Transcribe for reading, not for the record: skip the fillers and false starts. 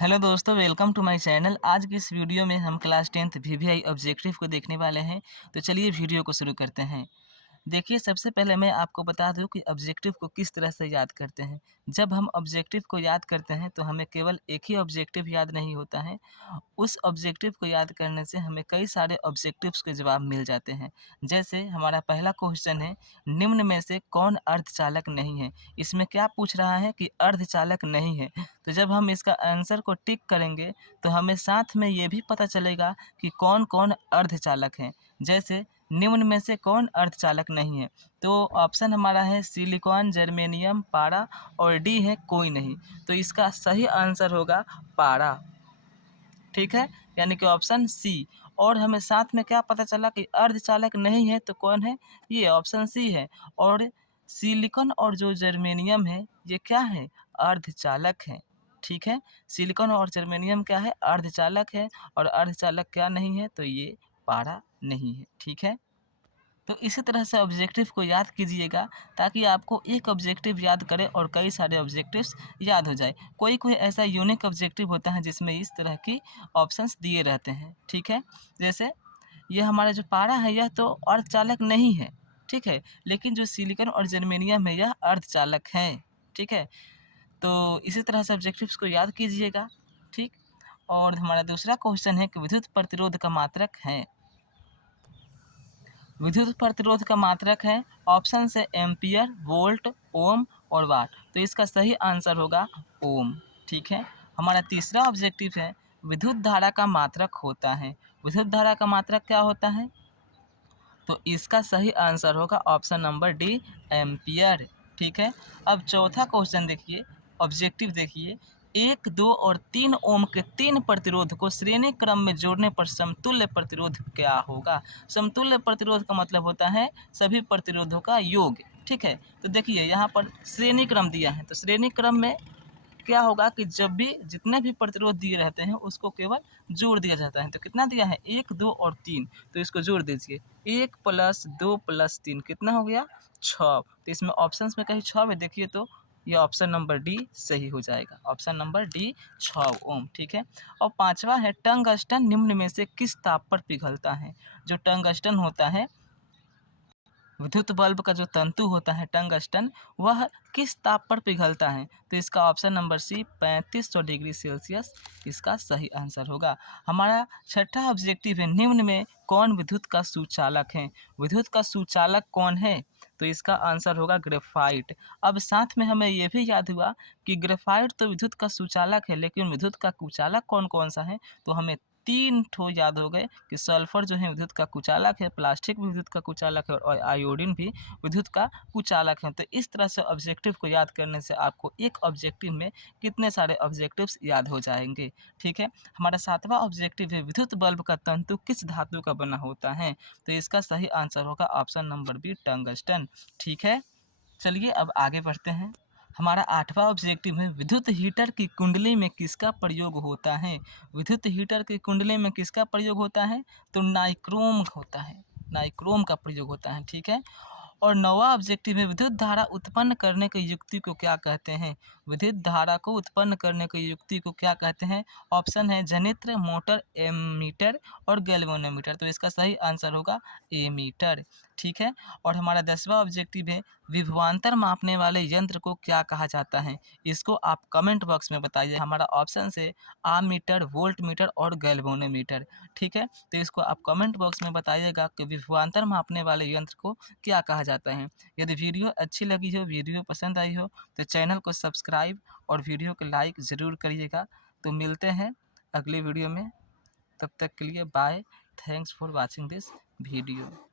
Hello दोस्तों, welcome to my channel. आज की इस वीडियो में हम क्लास 10th वीवीआई ऑब्जेक्टिव को देखने वाले हैं। तो चलिए वीडियो को शुरू करते हैं। देखिए, सबसे पहले मैं आपको बता दूं कि ऑब्जेक्टिव को किस तरह से याद करते हैं। जब हम ऑब्जेक्टिव को याद करते हैं तो हमें केवल एक ही ऑब्जेक्टिव याद नहीं होता है। उस ऑब्जेक्टिव को याद करने से हमें कई सारे ऑब्जेक्टिव्स के जवाब मिल जाते हैं। जैसे हमारा पहला क्वेश्चन है, निम्न में से कौन अर्धचालक नहीं है। इसमें क्या पूछ रहा है कि अर्धचालक नहीं है। तो जब हम इसका आंसर को टिक करेंगे तो हमें साथ में ये भी पता चलेगा कि कौन कौन अर्धचालक हैं। जैसे निम्न में से कौन अर्धचालक नहीं है, तो ऑप्शन हमारा है सिलिकॉन, जर्मेनियम, पारा और डी है कोई नहीं। तो इसका सही आंसर होगा पारा। ठीक है, यानी कि ऑप्शन सी। और हमें साथ में क्या पता चला कि अर्धचालक नहीं है, तो कौन है, ये ऑप्शन सी है। और सिलिकॉन और जो जर्मेनियम है ये क्या है, अर्धचालक है। ठीक है, सिलिकॉन और जर्मेनियम क्या है, अर्धचालक है। और अर्धचालक क्या नहीं है, तो ये पारा नहीं है। ठीक है, तो इसी तरह से ऑब्जेक्टिव को याद कीजिएगा ताकि आपको एक ऑब्जेक्टिव याद करे और कई सारे ऑब्जेक्टिव्स याद हो जाए। कोई कोई ऐसा यूनिक ऑब्जेक्टिव होता है जिसमें इस तरह की ऑप्शंस दिए रहते हैं। ठीक है, जैसे ये हमारा जो पारा है यह तो अर्धचालक नहीं है। ठीक है, लेकिन जो सिलिकॉन और जर्मेनियम है यह अर्धचालक है। ठीक है, तो इसी तरह से ऑब्जेक्टिव्स को याद कीजिएगा। ठीक, और हमारा दूसरा क्वेश्चन है कि विद्युत प्रतिरोध का मात्रक है। विद्युत प्रतिरोध का मात्रक है, ऑप्शन से एम्पियर, वोल्ट, ओम और वाट। तो इसका सही आंसर होगा ओम। ठीक है, हमारा तीसरा ऑब्जेक्टिव है, विद्युत धारा का मात्रक होता है। विद्युत धारा का मात्रक क्या होता है, तो इसका सही आंसर होगा ऑप्शन नंबर डी, एम्पियर। ठीक है, अब चौथा क्वेश्चन देखिए, ऑब्जेक्टिव देखिए, 1, 2 और 3 ओम के 3 प्रतिरोध को श्रेणी क्रम में जोड़ने पर समतुल्य प्रतिरोध क्या होगा। समतुल्य प्रतिरोध का मतलब होता है सभी प्रतिरोधों का योग। ठीक है, तो देखिए यहाँ पर श्रेणी क्रम दिया है, तो श्रेणी क्रम में क्या होगा कि जब भी जितने भी प्रतिरोध दिए रहते हैं उसको केवल जोड़ दिया जाता है। तो कितना दिया है, 1, 2 और 3, तो इसको जोड़ दीजिए। 1 + 2 + 3 कितना हो गया, 6। तो इसमें ऑप्शंस में कहीं 6 में देखिए तो ये ऑप्शन नंबर डी सही हो जाएगा। ऑप्शन नंबर डी 6 ओम। ठीक है, और पांचवा है, टंगस्टन निम्न में से किस ताप पर पिघलता है। जो टंगस्टन होता है, विद्युत बल्ब का जो तंतु होता है टंगस्टन, वह किस ताप पर पिघलता है। तो इसका option number C 3500 degree Celsius इसका सही आंसर होगा। हमारा छठा ऑब्जेक्टिव है, निम्न में कौन विद्युत का सुचालक है। विद्युत का सुचालक कौन है, तो इसका आंसर होगा ग्रेफाइट। अब साथ में हमें यह भी याद हुआ कि ग्रेफाइट तो विद्युत का सुचालक है, लेकिन विद्युत का कुचालक कौन कौन सा है, तो हमें 3 ठो याद हो गए कि सल्फर जो है विद्युत का कुचालक है, प्लास्टिक भी विद्युत का कुचालक है और आयोडीन भी विद्युत का कुचालक है। तो इस तरह से ऑब्जेक्टिव को याद करने से आपको एक ऑब्जेक्टिव में कितने सारे ऑब्जेक्टिव्स याद हो जाएंगे। ठीक है, हमारा सातवां ऑब्जेक्टिव है, विद्युत बल्ब का तंतु किस धातु का बना होता है। तो इसका सही आंसर होगा ऑप्शन नंबर बी, टंगस्टन। ठीक है, चलिए अब आगे बढ़ते हैं। हमारा आठवां ऑब्जेक्टिव है, विद्युत हीटर की कुंडली में किसका प्रयोग होता है। विद्युत हीटर की कुंडली में किसका प्रयोग होता है, तो नाइक्रोम होता है, नाइक्रोम का प्रयोग होता है। ठीक है, और नौवां ऑब्जेक्टिव है, विद्युत धारा उत्पन्न करने की युक्ति को क्या कहते हैं। विद्युत धारा को उत्पन्न करने की युक्ति को क्या कहते हैं। ऑप्शन है जनित्र, मोटर, एमीटर और गैल्वेनोमीटर। तो इसका सही आंसर होगा एमीटर। ठीक है, और हमारा 10वां ऑब्जेक्टिव है, विभवांतर मापने वाले यंत्र को क्या कहा जाता है। इसको आप कमेंट बॉक्स में बताइए। हमारा ऑप्शन है आमीटर, वोल्ट मीटर और गैल्वेनोमीटर। ठीक है, तो इसको आप कमेंट बॉक्स में बताइएगा कि विभवांतर मापने वाले यंत्र को क्या कहा जाता है। यदि वीडियो अच्छी लगी हो, वीडियो पसंद आई हो, तो चैनल को सब्सक्राइब और वीडियो को लाइक ज़रूर करिएगा। तो मिलते हैं अगली वीडियो में, तब तक के लिए bye. Thanks for watching this video.